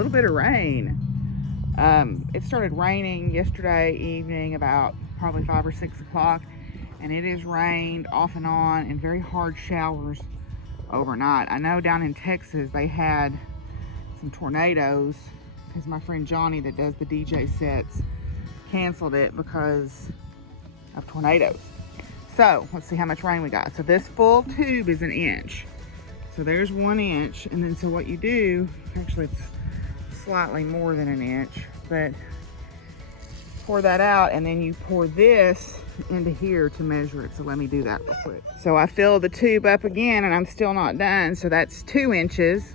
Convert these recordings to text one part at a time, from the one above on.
little bit of rain. It started raining yesterday evening about probably 5 or 6 o'clock, and it has rained off and on in very hard showers overnight. I know down in Texas they had some tornadoes because my friend Johnny that does the DJ sets canceled it because of tornadoes. So let's see how much rain we got. So this full tube is 1 inch. So there's 1 inch, and then so what you do, actually it's slightly more than 1 inch, but pour that out, and then you pour this into here to measure it. So let me do that real quick. So I fill the tube up again, and I'm still not done. So that's 2 inches.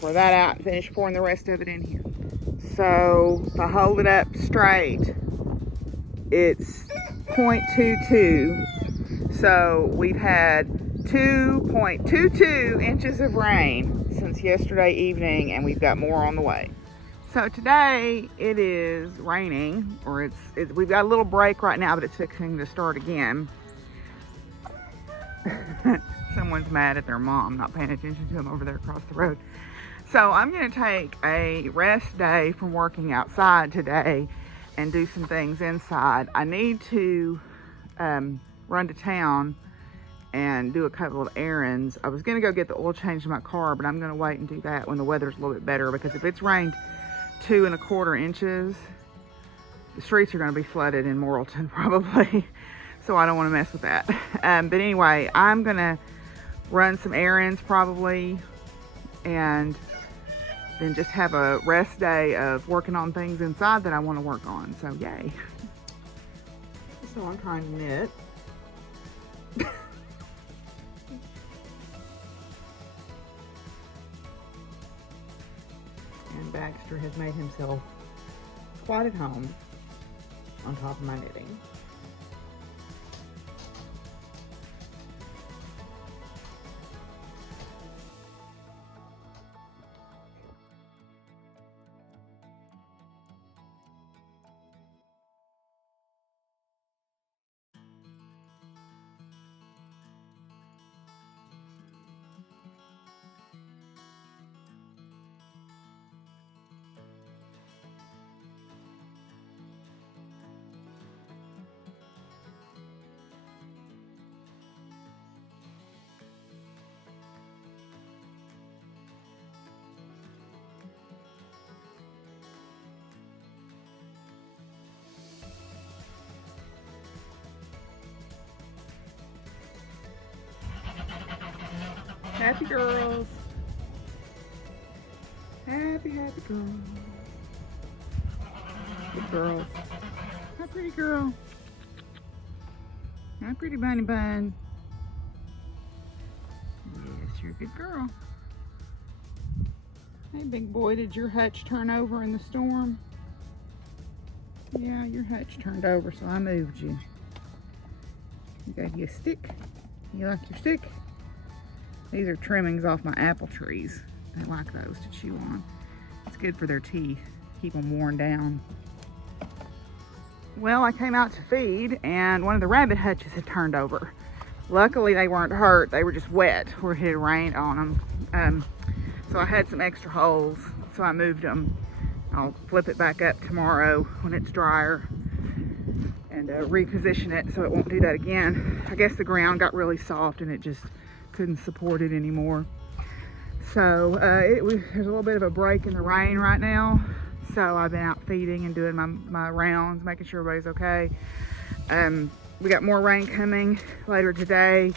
Pour that out and finish pouring the rest of it in here. So if I hold it up straight, it's 0.22. So we've had 2.22 inches of rain since yesterday evening, and we've got more on the way. So today it is raining, or we've got a little break right now, but it's fixing to start again. Someone's mad at their mom not paying attention to them over there across the road. So I'm going to take a rest day from working outside today and do some things inside. I need to run to town and do a couple of errands. I was going to go get the oil change in my car, but I'm going to wait and do that when the weather's a little bit better, because if it's rained 2 1/4 inches, the streets are going to be flooded in Morrilton probably. So I don't want to mess with that. But anyway, I'm going to run some errands probably, and then just have a rest day of working on things inside that I want to work on. So yay. So I'm trying to knit. And Baxter has made himself quite at home on top of my knitting. Happy girls. Happy girls. Good girls. Hi, pretty girl. Hi, pretty bunny bun. Yes, you're a good girl. Hey, big boy, did your hutch turn over in the storm? Yeah, your hutch turned over, so I moved you. You got you a stick? You like your stick? These are trimmings off my apple trees. I like those to chew on. It's good for their teeth, keep them worn down. Well, I came out to feed, and one of the rabbit hutches had turned over. Luckily, they weren't hurt. They were just wet where it had rained on them. So I had some extra holes, so I moved them. I'll flip it back up tomorrow when it's drier and reposition it so it won't do that again. I guess the ground got really soft and it just couldn't support it anymore. So there's a little bit of a break in the rain right now. So I've been out feeding and doing my rounds, making sure everybody's okay. We got more rain coming later today.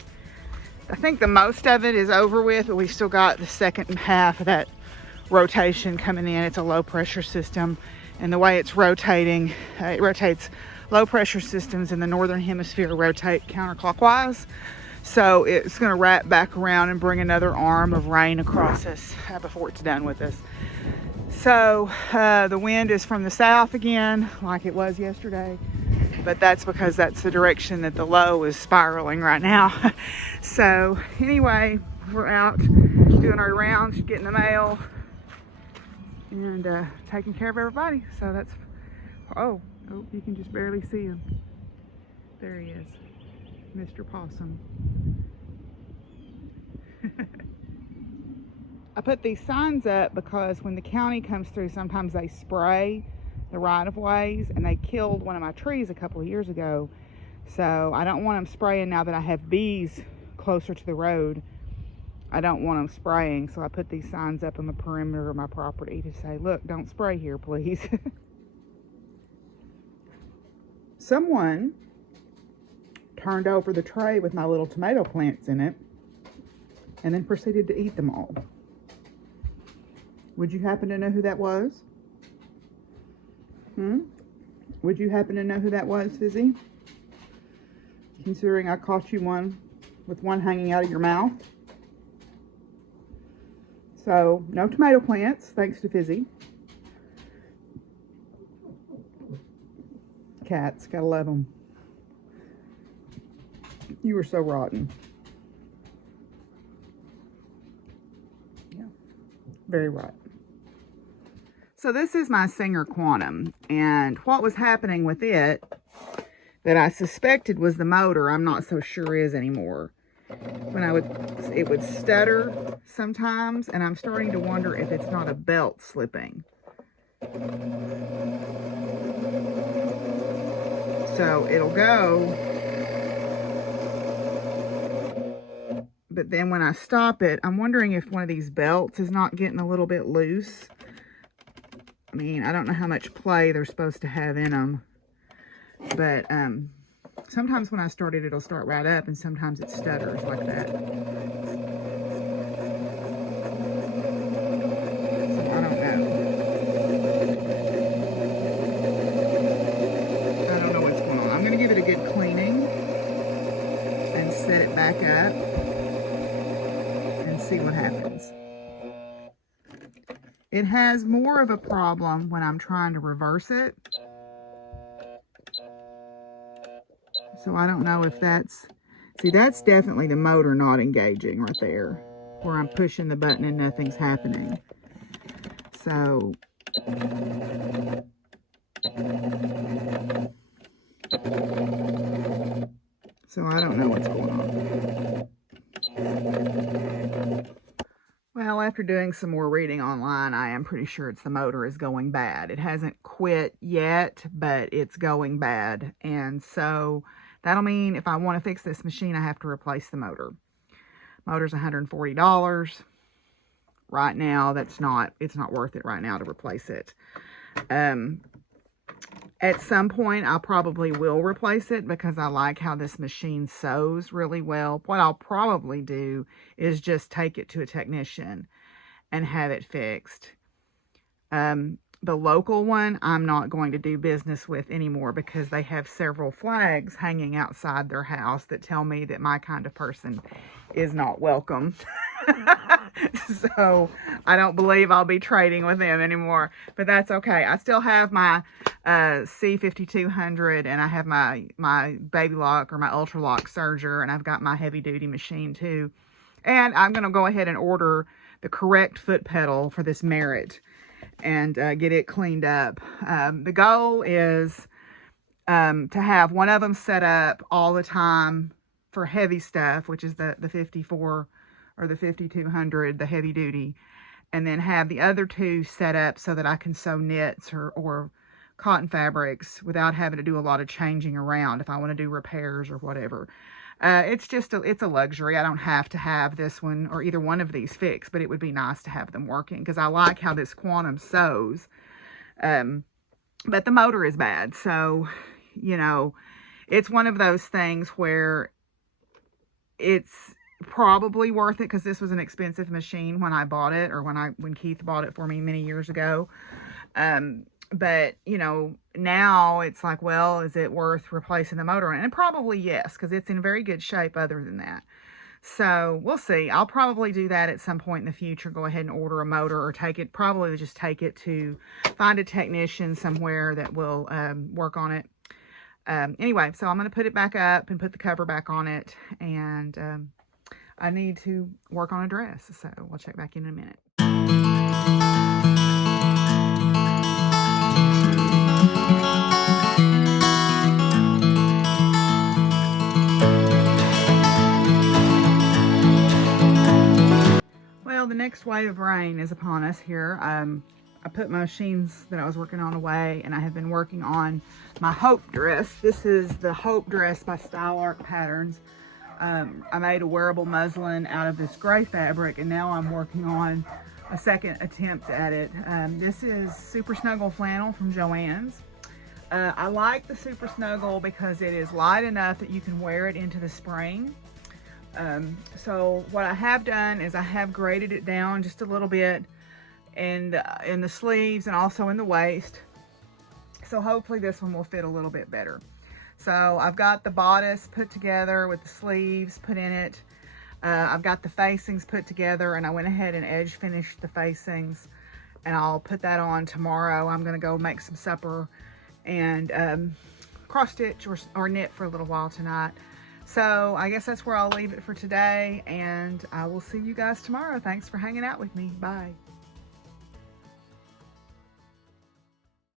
I think the most of it is over with, but we've still got the second half of that rotation coming in. It's a low pressure system, and the way it's rotating, it rotates. Low pressure systems in the northern hemisphere rotate counterclockwise. So it's going to wrap back around and bring another arm of rain across us before it's done with us. So the wind is from the south again, like it was yesterday. But that's because that's the direction that the low is spiraling right now. So anyway, we're out doing our rounds, getting the mail, and taking care of everybody. So that's, oh, you can just barely see him. There he is. Mr. Possum. I put these signs up because when the county comes through, sometimes they spray the right-of-ways, and they killed one of my trees a couple of years ago. So I don't want them spraying now that I have bees closer to the road. I don't want them spraying, so I put these signs up on the perimeter of my property to say, look, don't spray here, please. Someone turned over the tray with my little tomato plants in it and then proceeded to eat them all. Would you happen to know who that was? Would you happen to know who that was, Fizzy? Considering I caught you one with one hanging out of your mouth. So, no tomato plants, thanks to Fizzy. Cats, gotta love them. You were so rotten. Yeah, very rotten. So this is my Singer Quantum, and what was happening with it that I suspected was the motor, I'm not so sure is anymore. When it would stutter sometimes, and I'm starting to wonder if it's not a belt slipping. So it'll go, but then when I stop it, I'm wondering if one of these belts is not getting a little bit loose. I mean, I don't know how much play they're supposed to have in them, but sometimes when I start it, it'll start right up, and sometimes it stutters like that. So I don't know what's going on. I'm going to give it a good cleaning and set it back up and see what happens. It has more of a problem when I'm trying to reverse it. So I don't know if that's, see, that's definitely the motor not engaging right there, where I'm pushing the button and nothing's happening. So I don't know what's going on. Well, after doing some more reading online, I am pretty sure it's the motor is going bad. It hasn't quit yet, but it's going bad. And so that'll mean if I want to fix this machine, I have to replace the motor. Motor's $140. Right now, it's not worth it right now to replace it. At some point, I probably will replace it because I like how this machine sews really well. What I'll probably do is just take it to a technician and have it fixed. The local one, I'm not going to do business with anymore because they have several flags hanging outside their house that tell me that my kind of person is not welcome. So I don't believe I'll be trading with them anymore, but that's okay. I still have my C5200, and I have my Baby Lock or my Ultra Lock serger, and I've got my heavy duty machine too. And I'm going to go ahead and order the correct foot pedal for this Merit and get it cleaned up. The goal is to have one of them set up all the time for heavy stuff, which is the 54 or the 5200, the heavy duty, and then have the other two set up so that I can sew knits or cotton fabrics without having to do a lot of changing around if I want to do repairs or whatever. It's a luxury. I don't have to have this one or either one of these fixed, but it would be nice to have them working because I like how this Quantum sews. But the motor is bad. So, you know, it's one of those things where it's probably worth it because this was an expensive machine when I bought it, or when Keith bought it for me many years ago. But, you know, now it's like, well, is it worth replacing the motor? And probably yes, because it's in very good shape other than that. So we'll see. I'll probably do that at some point in the future. Go ahead and order a motor, or probably just take it to find a technician somewhere that will work on it. Anyway, so I'm going to put it back up and put the cover back on it. And I need to work on a dress. So we'll check back in a minute. Well, the next wave of rain is upon us here. I put my machines that I was working on away, and I have been working on my Hope dress. This is the Hope dress by Style Art Patterns. I made a wearable muslin out of this gray fabric, and now I'm working on a second attempt at it. This is Super Snuggle flannel from Joann's. I like the Super Snuggle because it is light enough that you can wear it into the spring. So what I have done is I have graded it down just a little bit and in the sleeves and also in the waist. So hopefully this one will fit a little bit better. So I've got the bodice put together with the sleeves put in it. I've got the facings put together, and I went ahead and edge finished the facings, and I'll put that on tomorrow. I'm gonna go make some supper and cross stitch or knit for a little while tonight. So I guess that's where I'll leave it for today, and I will see you guys tomorrow. Thanks for hanging out with me. Bye.